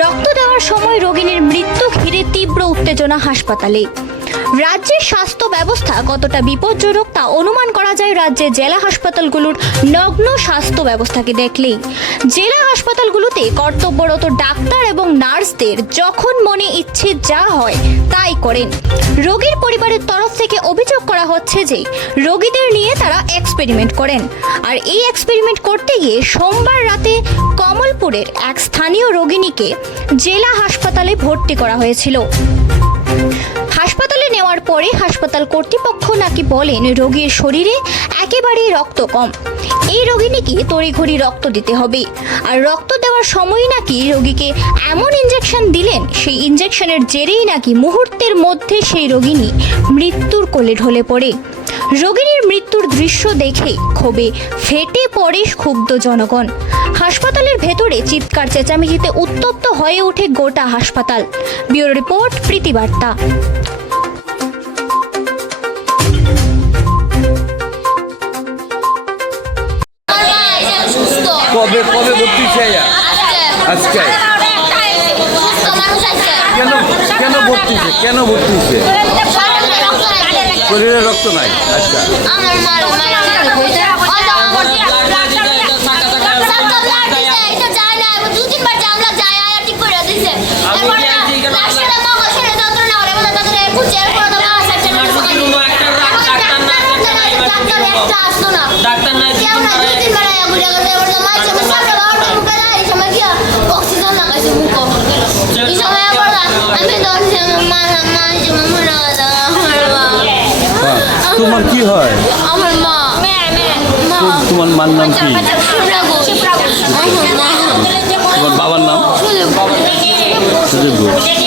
রক্ত দেওয়ার সময় রোগিনীর মৃত্যু ঘিরে তীব্র উত্তেজনা হাসপাতালে। রাজ্যের স্বাস্থ্য ব্যবস্থা কতটা বিপজ্জনক তা অনুমান করা যায় রাজ্যের জেলা হাসপাতালগুলোর নগ্ন স্বাস্থ্য ব্যবস্থাকে দেখলেই। জেলা হাসপাতালগুলোতে কর্তব্যরত ডাক্তার এবং নার্সদের যখন মনে ইচ্ছে যা হয় তাই করেন। রোগীর পরিবারের তরফ থেকে অভিযোগ করা হচ্ছে যে রোগীদের নিয়ে তারা এক্সপেরিমেন্ট করেন। আর এই এক্সপেরিমেন্ট করতে গিয়ে সোমবার রাতে কমলপুরের এক স্থানীয় রোগিণীকে জেলা হাসপাতালে ভর্তি করা হয়েছিল। হাসপাতালে নেওয়ার পরে হাসপাতাল কর্তৃপক্ষ নাকি বলেন রোগীর শরীরে একেবারেই রক্ত কম, এই রোগিণীকে তড়িঘড়ি রক্ত দিতে হবে। আর রক্ত দেওয়ার সময় নাকি রোগীকে এমন ইনজেকশন দিলেন, সেই ইনজেকশনের জেরেই নাকি মুহূর্তের মধ্যে সেই রোগিণী মৃত্যুর কোলে ঢলে পড়ে। রোগিণীর মৃত্যুর দৃশ্য দেখে ক্ষোভে ফেটে পড়ে ক্ষুব্ধ জনগণ। হাসপাতালের ভেতরে চিৎকার চেঁচামেচিতে উত্তপ্ত হয়ে ওঠে গোটা হাসপাতাল। ব্যুরো রিপোর্ট, প্রীতিবার্তা। কবে কবে ভর্তি চাইয়া আজকে কেন কেন ভর্তি কেন ভর্তি হচ্ছে? শরীরে রক্ত নাই। আচ্ছা ডাক্তার নাই তোমার কি হয়? আমার মা তোমার মার নাম কি? তোমার বাবার নাম? সুজিত ঘোষ।